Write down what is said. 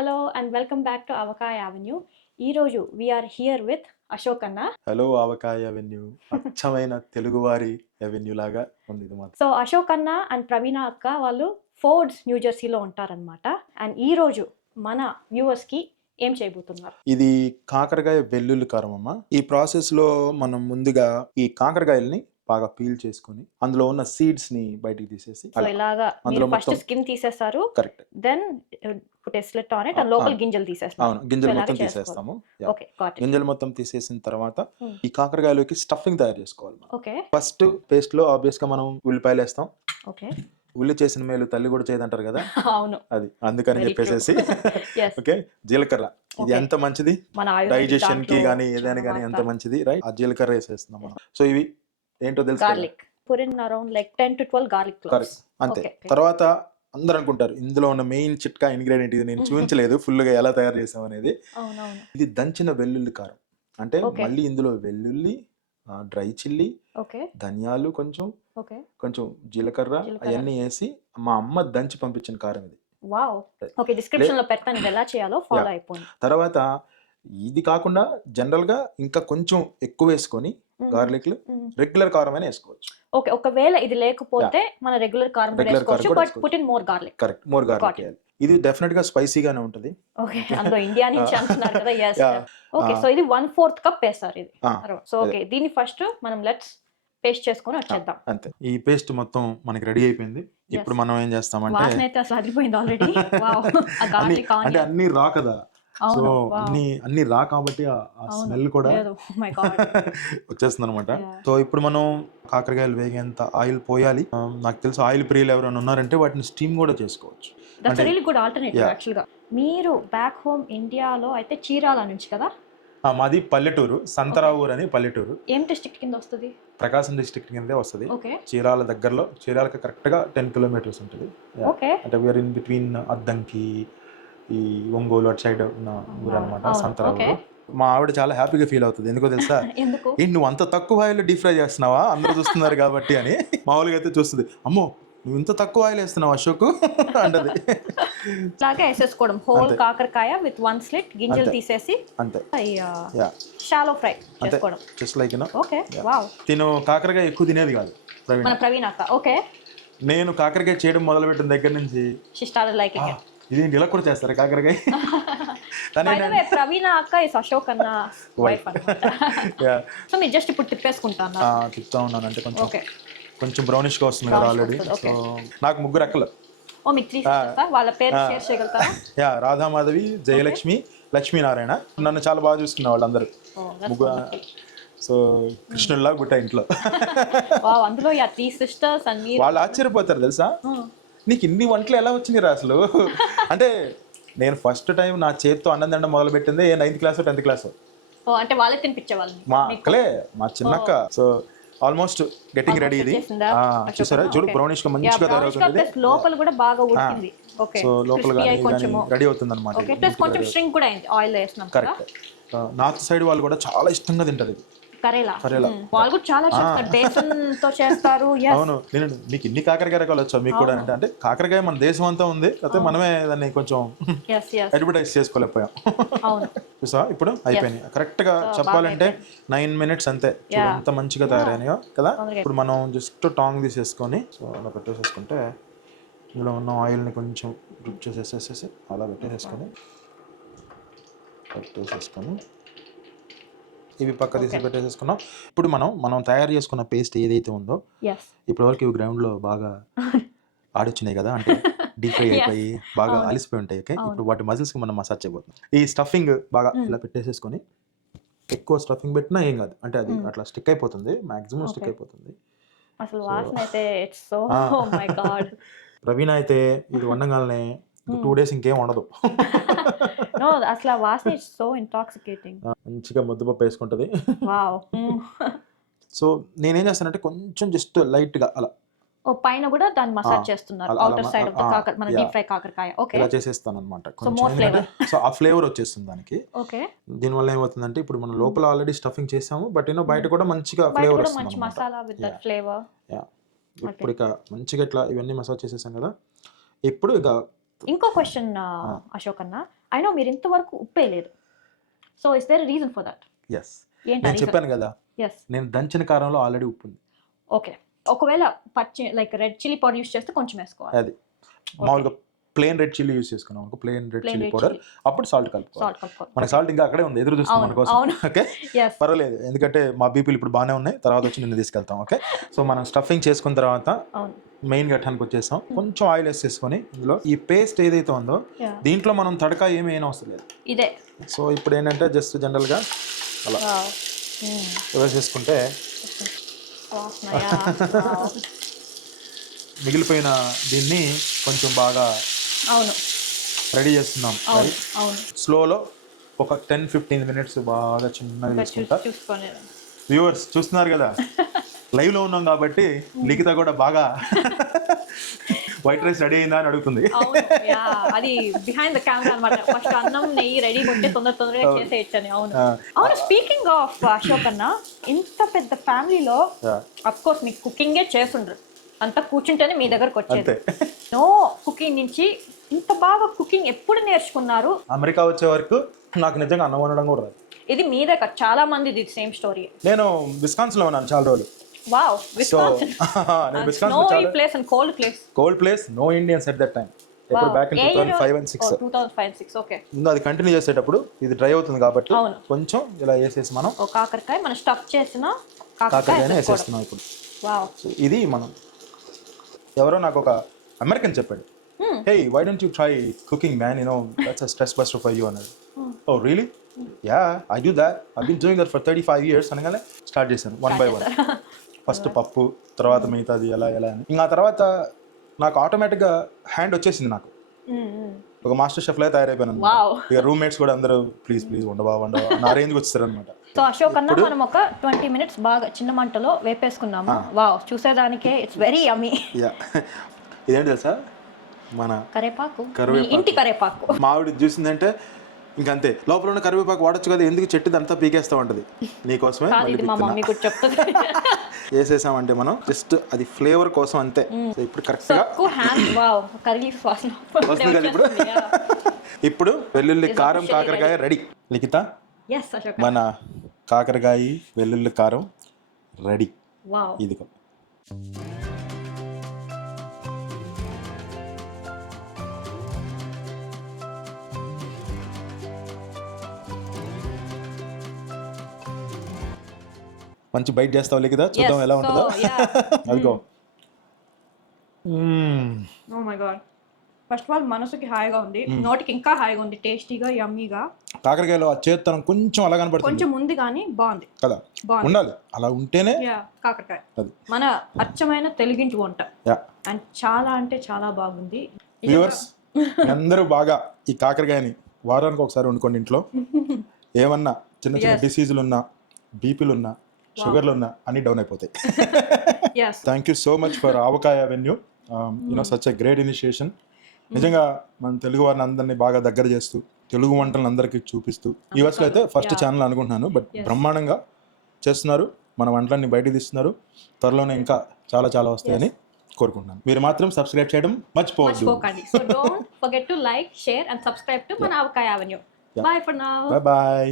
Hello and welcome back to Avakai Avenue. ఈరోజు we are here with Ashok అన్న. Hello ఆవకాయ avenue అచ్చమైన తెలుగువారి avenue లాగా ఉంది ఇది మాత్రం. సో అశోక్ అన్న అండ్ ప్రవీణ అక్క వాళ్ళు ఫోర్డ్స్ న్యూ జెర్సీలో ఉంటారనమాట. అండ్ ఈ రోజు మన వ్యూవర్స్ కి ఏం చేయబోతున్నారు? ఇది కాకరకాయ వెల్లుల్లి కారం అమ్మ. ఈ ప్రాసెస్ లో మనం ముందుగా ఈ కాకరకాయల్ని బాగా పీల్ చేసుకొని అందులో ఉన్న సీడ్స్ ని బయటికి తీసేసి సో ఇలాగా మీరు ఫస్ట్ స్కిన్ తీసేస్తారు, correct, then put a slit on it and లోపల గింజలు తీసేస్తారు. అవును, గింజలు మొత్తం తీసేస్తాము. Okay, got it. గింజలు మొత్తం తీసేసిన తర్వాత ఈ కాకరకాయలోకి స్టఫింగ్ తయారు చేసుకోవాలి. ఓకే, ఫస్ట్ పేస్ట్ లో ఆబ్వియస్ గా మనం ఉల్లిపాయలు వేస్తాం. ఓకే, ఉల్లి చేసిన మేలు తల్లి కూడా చేయదంటారు కదా, అవును, అది అందుకని చెప్పేసి ఓకే. జీలకర్ర ఇది ఎంత మంచిది డైజెషన్ కి గానీ ఏదైనా గానీ ఎంత మంచిది, రైట్? ఆ జీలకర్ర వేసేస్తున్నాం మనం. సో ఇవి ఏంటో తెలుసు, garlic. Put in around like 10 to 12 garlic cloves. అంతే. తర్వాత అందరూ అనుకుంటారు ఇందులో ఉన్న మెయిన్ చిట్కా ఇంగ్రీడియంట్ ఇది నేను చూపించలేదు ఫుల్ గా ఎలా తయారు చేసాం అనేది. ఇది దంచిన వెల్లుల్లి కారం. అంటే మళ్ళీ ఇందులో వెల్లుల్లి, డ్రై చిల్లీ, ధనియాలు, కొంచెం జీలకర్ర అవన్నీ వేసి మా అమ్మ దంచి పంపించిన కారం ఇది. వావ్, ఓకే, డిస్క్రిప్షన్ లో పెడతాను ఎలా చేయాలో, ఫాలో అయిపోండి. తర్వాత ఇది కాకుండా జనరల్ గా ఇంకా కొంచెం ఎక్కువ వేసుకొని గార్లిక్ రెగ్యులర్ కారం అయినా వేసుకోవచ్చు. ఓకే, ఒకవేళ ఇది లేకపోతే మన రెగ్యులర్ కారం వేసుకోవచ్చు, but put in more garlic. Correct, more garlic. ఇది డెఫినెట్ గా స్పైసీగానే ఉంటది. ఓకే, అందులో ఇండియా నుంచి అంటున్నారు కదా. yes. ఓకే, సో ఇది 1/4 కప్ వేస్తారు ఇది. సో ఓకే, దీన్ని ఫస్ట్ మనం లెట్స్ పేస్ట్ చేసుకొని వచ్చేద్దాం. అంతే. ఈ పేస్ట్ మొత్తం మనకి రెడీ అయిపోయింది. ఇప్పుడు మనం ఏం చేస్తామంటే వాసన అయితే అసలు అదిరిపోయింది ఆల్రెడీ. వావ్, ఆ గార్లిక్ అంటే అన్ని రా కదా, సో అన్ని రా కాబట్టి ఆ స్మెల్ కూడా వచ్చేస్తుంది అనమాట. సో ఇప్పుడు మనం కాకరకాయలు వేగేంత ఆయిల్ పోయాలి. నాకు తెలుసు ఆయిల్ ప్రియులు ఎవరైనా ఉన్నారంటే వాటిని స్టీమ్ కూడా చేసుకోవచ్చు. That's really good alternative actual గా. మీరు బ్యాక్ హోమ్ ఇండియాలో అయితే చీరాల నుంచి కదా? మాది పల్లెటూరు, సంతరావూరు అని పల్లెటూరు. ఏం డిస్ట్రిక్ట్ కింద వస్తుంది? ప్రకాశం డిస్ట్రిక్ట్ కిందే వస్తుంది. చీరాల దగ్గరలో, చీరాలకి కరెక్ట్ గా 10 కిలోమీటర్స్ ఉంటుంది. అంటే వీఆర్ ఇన్ బిట్వీన్ అద్దంకి, ఈ ఒంగోలు అటు సైడ్ ఉన్న ఊరు అనమాట సంతరావూరు. మా ఆవిడ చాలా హ్యాపీగా ఫీల్ అవుతుంది. ఎందుకో తెలుసా? ఏంటి నువ్వు అంత తక్కువ ఆయిల్ డీప్ ఫ్రై చేస్తున్నావా అందరూ చూస్తున్నారు కాబట్టి అని. మామూలుగా అయితే చూస్తుంది, అమ్మో నువ్వు ఇంత తక్కువ ఆయిల్ వేస్తున్నావు అశోక్ అంటది. ఇలాగే వేసేసుకోవడం హోల్ కాకరకాయ విత్ 1 స్లిట్, గింజలు తీసేసి అంతే, షాలో ఫ్రై చేసుకోవడం. Just like you know. Okay, wow. తిను కాకరకాయ ఎక్కువ తినేది కాదు మన ప్రవీణ అక్క. ఓకే, నేను కాకరకాయ చేయడం మొదలు పెట్టిన దగ్గర నుంచి షీ స్టార్టెడ్ లైకింగ్ ఇట్. ఇది ఇలా కూడా చేస్తారు కాకరకాయ. ప్రవీణ అక్క ఇస్ అశోక్ అన్న వైఫ్ అన్నమాట. సో మీరు జస్ట్ ఇప్పుడు తిప్పేసుకుంటా ఉన్నాను అంటే కొంచెం బ్రౌనిష్ గా వస్తుంది కదా ఆల్రెడీ. సో నాకు 3 అక్కలు. ఓ మీకు 3 సిస్టర్స్, వాళ్ళ పేరు షేర్ చేయగలుగుతారా? యా, రాధామాధవి, జయలక్ష్మి, లక్ష్మీనారాయణ. నన్ను చాలా బాగా చూసుకున్న వాళ్ళందరూ. సో కృష్ణుల్లా గుట్ట ఇంట్లో. అందులో 3 సిస్టర్స్ అన్ని వాళ్ళు ఆశ్చర్యపోతారు తెలుసా, నీకు ఇన్ని వంటలు ఎలా వచ్చినాయి రా అసలు. అంటే నేను ఫస్ట్ టైం నా చేతితో అన్నం తినడం మొదలు పెట్టింది 9th క్లాస్ 10th క్లాస్. అంటే వాళ్ళే తినిపించేవాళ్ళు మా అక్కలే, మా చిన్నక్క. So almost getting ready. ఇది చూసారా, చూడు బ్రౌనిష్ గా మంచిగా తయారవుతుంది. లోపల కూడా బాగా ఉడికింది. ఓకే, సో లోపల రెడీ అవుతుంది అనమాట. ఓకే, ప్లస్ కొంచెం స్ట్రింగ్ కూడా అయింది ఆయిల్ వేస్తున్నాం. కరెక్ట్. నార్త్ సైడ్ వాళ్ళు కూడా చాలా ఇష్టంగా తింటారు ఇది. కరేలా వాళ్ళు కూడా చాలా బేసన్ తో చేస్తారు. అవును, నేను మీకు ఇన్ని కాకరకాయ రకాలు వచ్చా మీకు కూడా అంటే కాకరకాయ మన దేశం అంతా ఉంది, అయితే మనమే దాన్ని కొంచెం అడ్వర్టైజ్ చేసుకోలేకపోయాం. చూసా ఇప్పుడు అయిపోయినాయి. కరెక్ట్ గా చెప్పాలంటే 9 minutes అంతే. ఎంత మంచిగా తయారైనాయో కదా. ఇప్పుడు మనం జస్ట్ టాంగ్ తీసేసుకొని సో అలా పెట్టేసేసుకుంటే ఇందులో ఉన్న ఆయిల్ ని కొంచెం డ్రిప్ చేసేసేసి అలా పెట్టేసేసుకొని ఇవి పక్క తీసి పెట్టేసేసుకున్నాం. ఇప్పుడు మనం తయారు చేసుకున్న పేస్ట్ ఏదైతే ఉందో ఇప్పటివరకు ఇవి గ్రౌండ్ లో బాగా ఆడొచ్చినాయి కదా, అంటే డీప్ ఫ్రై అయిపోయి బాగా అలిసిపోయి ఉంటాయి. ఓకే, ఇప్పుడు వాటి మజిల్స్ కి మనం మసాజ్ చేయబోతున్నాం. ఈ స్టఫింగ్ బాగా ఇలా పెట్టేసేసుకొని, ఎక్కువ స్టఫింగ్ పెట్టినా ఏం కాదు, అంటే అది అట్లా స్టిక్ అయిపోతుంది, మాక్సిమం స్టిక్ అయిపోతుంది. అసలు వాసన అయితే it's so oh my God. Praveena అయితే ఇది వండగానే 2 days ఇంకేం ఉండదు. నో, అసలు వాసన ఇట్స్ సో ఇంటాక్సికేటింగ్. మంచిగా ముద్దపప్పు వేసుకుంటది. వావ్. సో నేనేం చేస్తానంటే కొంచెం జస్ట్ లైట్ గా అలా పైన కూడా దాన్ని మసాజ్ చేస్తున్నారు అవుటర్ సైడ్ ఆఫ్ ద కాకర మన డీప్ ఫ్రై కాకరకాయ. ఓకే, ఇలా చేసేస్తాను అన్నమాట. కొంచెం సో ఆ ఫ్లేవర్ వచ్చేస్తుంది దానికి. ఓకే, దీని వల్ల ఏమవుతుందంటే ఇప్పుడు మనం లోపల ఆల్రెడీ స్టఫింగ్ చేసాము, బట్ బయట కూడా మంచిగా ఫ్లేవర్ వస్తుంది, మంచి మసాలా విత్ దట్ ఫ్లేవర్. ఇప్పుడు ఇక మంచిగా ఇట్లా ఇవన్నీ మసాజ్ చేసేసాం కదా. ఇప్పుడు ఇక ఇంకో క్వశ్చన్ అశోక్ అన్న, అయినా మీరు ఇంతవరకు ఉప్పే లేదు. So is there reason for that? Yes, నేను చెప్పాను కదా, yes నేను దంచిన కారంలో ఆల్రెడీ ఉప్పు ఉంది. ఓకే, ఒకవేళ పచ్చి like red chilli powder use చేస్తే కొంచెం వేసుకోవాలి. అది మామూలుగా ప్లేన్ రెడ్ చిల్లీ యూస్ చేసుకున్నాం అనుకో, ప్లేన్ రెడ్ చిల్లీ పౌడర్, అప్పుడు సాల్ట్ కలుపుకోవాలి. మనకి సాల్ట్ ఇంకా అక్కడే ఉంది, ఎదురు చూస్తాం మన కోసం. ఓకే, పర్వాలేదు, ఎందుకంటే మా బీపీలు ఇప్పుడు బాగానే ఉన్నాయి, తర్వాత వచ్చి నిన్ను తీసుకెళ్తాం. ఓకే, సో మనం స్టఫింగ్ చేసుకున్న తర్వాత మెయిన్ ఘట్టానికి వచ్చేసాం. కొంచెం ఆయిల్ వేసేసుకొని ఇందులో ఈ పేస్ట్ ఏదైతే ఉందో దీంట్లో మనం తడక ఏమీ అవసరం లేదు, ఇదే. సో ఇప్పుడు ఏంటంటే జస్ట్ జనరల్గా అలా వేసేసుకుంటే మిగిలిపోయిన దీన్ని కొంచెం బాగా రెడీ చేస్తున్నాం. స్లోలో ఒక 10-15 minutes బాగా చిన్నగా చేసుకుంటా. వ్యూవర్స్ చూస్తున్నారు కదా, లైవ్ లో ఉన్నాం కాబట్టి లిఖిత కూడా బాగా వైట్ రైస్ రెడీ అయిందా అని అడుగుతుంది. అది బిహైండ్ ద కెమెరా అన్నమాట. ఫస్ట్ అన్నం నెయ్యి రెడీ కొట్టి తొందరగా చేసేయచ్చని. అవును, స్పీకింగ్ ఆఫ్ అశోక్ అన్న, ఇంత పెద్ద ఫ్యామిలీలో అఫ్ కోర్స్ మీకు కుకింగే చేస్తుండ్రు, అంతా కూర్చుంటేనే మీ దగ్గరకు వచ్చేది. నో కుకింగ్ నుంచి ఇంత బాగా కుకింగ్ ఎప్పుడు నేర్చుకున్నారు? అమెరికా వచ్చే వరకు నాకు నిజంగా అన్నం వండడం కూడా రాదు. ఇది మీదే కదా, చాలా మంది సేమ్ స్టోరీ. నేను విస్కాన్సిన్ లో ఉన్నాను చాలా రోజులు. Wow, Wisconsin. Snowy place and cold place. Cold place, no Indians at that time. ఎప్పుడు బ్యాక్ ఇన్ 2005 and 6. 2005-6 ఓకే. ముందు అది కంటిన్యూ చేసేటప్పుడు ఇది డ్రై అవుతుంది కాబట్టి కొంచెం ఇలా వేసేసి మనం కాకరకాయ మనం స్టఫ్ చేసిన కాకరకాయనే వేసేస్తున్నాం ఇప్పుడు. వావ్, ఇది మనం ఎవరో నాకు ఒక అమెరికన్ చెప్పాడు, hey why don't you try cooking man, you know that's a stress buster for you అన్నాడు. Oh really, ya I do that, I been doing that for 35 years అనగానే స్టార్ట్ చేశాను 1 by 1. ఫస్ట్ పప్పు, తర్వాత మిగతాది ఎలా అని. ఇంకా తర్వాత నాకు ఆటోమేటిక్గా హ్యాండ్ వచ్చేసింది. నాకు ఒక మాస్టర్ షెఫ్ లాగా తయారైపోయాను. ఇక రూమ్మేట్స్ కూడా అందరూ ప్లీజ్ వండవా నా రేంజ్కి వచ్చేసారు అనమాట. సో అశోక్ అన్న, మనం ఒక 20 minutes బాగా చిన్న మంటలో వేపేసుకున్నాము. వావ్, చూసేదానికే ఇట్స్ వెరీ యమ్మీ. ఇదేంటి తెలుసా, మన కరివేపాకు, ఇంటి కరివేపాకు. మావిడి చూసిందంటే ఇంకంతే, లోపల ఉన్న కరివేపాకు వాడచ్చు కదా, ఎందుకు చెట్టుది అంతా పీకేస్తా ఉంటది. నీకోసమే వేసేసామంటే మనం జస్ట్ అది ఫ్లేవర్ కోసం అంతే. ఇప్పుడు కరెక్ట్ గా వస్తుంది కదా. ఇప్పుడు వెల్లుల్లి కారం కాకరకాయ రెడీ. లిఖిత, మన కాకరకాయ వెల్లుల్లి కారం రెడీ. ఇదిగో మంచి బైట్ చేస్తావు లిఖిత, చూద్దాం ఎలా ఉంటుందో. అదిగో, oh my god, first of all మనసుకి హాయిగా ఉంది, నోటికి ఇంకా హాయిగా ఉంది, టేస్టీగా యమ్మీగా. కాకరకాయలో ఆ చేత్తనం కొంచెం అలా కనపడుతుంది, కొంచెం ఉంది కానీ బాగుంది కదా, ఉండాలి అలా ఉంటేనే కాకరకాయ మన అచ్చమైన తెలుగింటి వంట. అండ్ చాలా అంటే చాలా బాగుంది. వ్యూవర్స్ అందరూ బాగా ఈ కాకరకాయని వారానికి ఒకసారి వండుకోండి ఇంట్లో. ఏమన్నా చిన్న చిన్న డిసీజులు ఉన్నా, బీపీలు ఉన్నా, షుగర్లు ఉన్నా అన్ని డౌన్ అయిపోతాయి. Thank you so much for avakaya avenue, you know such a great initiation. నిజంగా మన తెలుగు వారిని అందరినీ బాగా దగ్గర చేస్తూ తెలుగు వంటలను అందరికీ చూపిస్తూ యూఎస్లో అయితే ఫస్ట్ ఛానల్ అనుకుంటున్నాను, బట్ బ్రహ్మాండంగా చేస్తున్నారు, మన వంటలన్నీ బయటకు తీస్తున్నారు. త్వరలోనే ఇంకా చాలా చాలా వస్తాయని కోరుకుంటున్నాను. మీరు మాత్రం సబ్స్క్రైబ్ చేయడం మర్చిపోవద్దు. So don't forget to like, share and subscribe to మన ఆవకాయ avenue. Bye for now. Bye bye.